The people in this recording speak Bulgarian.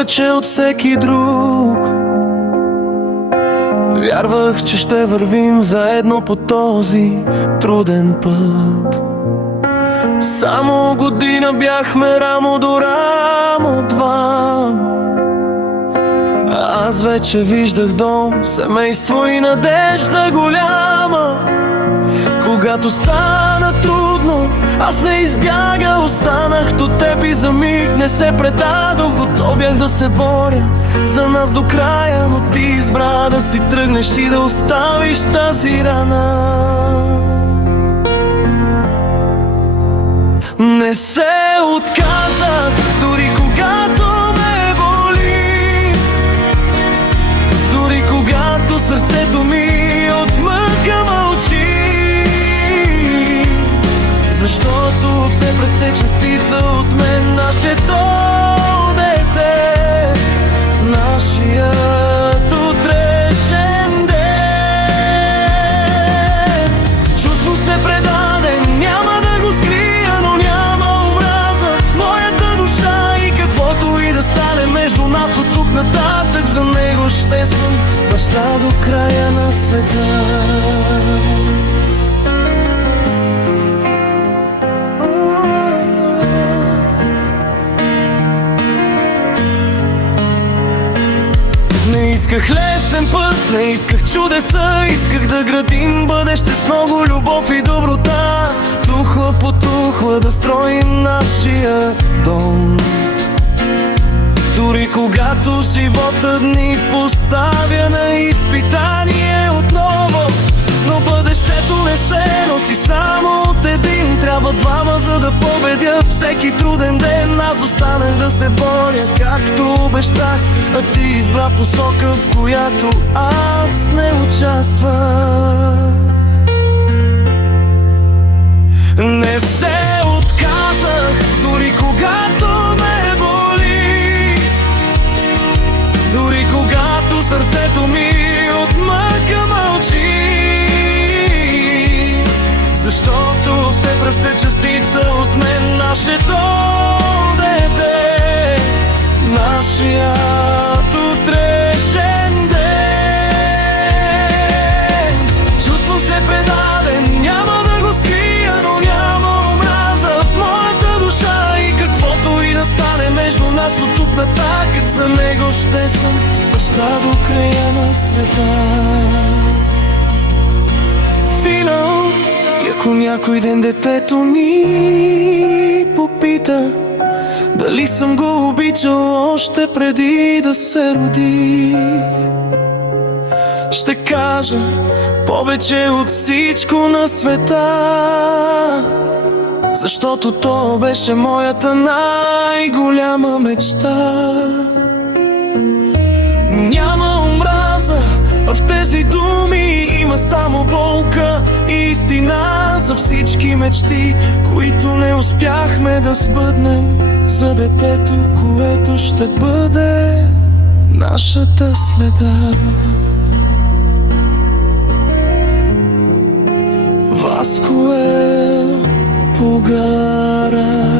повече от всеки друг. Вярвах, че ще вървим заедно по този труден път. Само година бяхме рамо до рамо два. Аз вече виждах дом, семейство и надежда голяма. Когато стана трудно, аз не избягах, останах до теб и за миг не се предадох. Готов бях да се боря за нас до края, но ти избра да си тръгнеш и да оставиш тази рана. Не се отказах, дори когато ме боли, дори когато сърцето ми от мъка мълчи. Защото в теб расте частица от мен, нашето дете, нашият утрешен ден. Чувство се предаден, няма да го скрия, но няма омраза в моята душа. И каквото и да стане между нас от тук нататък, за него ще съм баща до края на света. Не исках лесен път, не исках чудеса, исках да градим бъдеще с много любов и доброта. Тухла по тухла да строим нашия дом. Дори когато животът ни поставя на изпитание отново. Но бъдещето не се носи само от един, трябва двама за да победя всеки труден ден. Аз останах да се боря, както обещах, а ти избра посока, в която аз не участвах. Не се отказах, дори когато ме боли, дори когато сърцето ми от мъка мълчи. Защото в теб расте частица от мен, нашето дете, нашият утрешен ден. Чувство се предаден, няма да го скрия, но няма омраза в моята душа. И каквото и да стане между нас от тук нататък, за него ще съм баща до края на света. Финал. Ако някой ден детето ми попита дали съм го обичал още преди да се роди, ще кажа повече от всичко на света. Защото то беше моята най-голяма мечта. Няма омраза в тези думи, има само болка и истина за всички мечти, които не успяхме да сбъднем, за детето, което ще бъде нашата следа. Васко е по гара.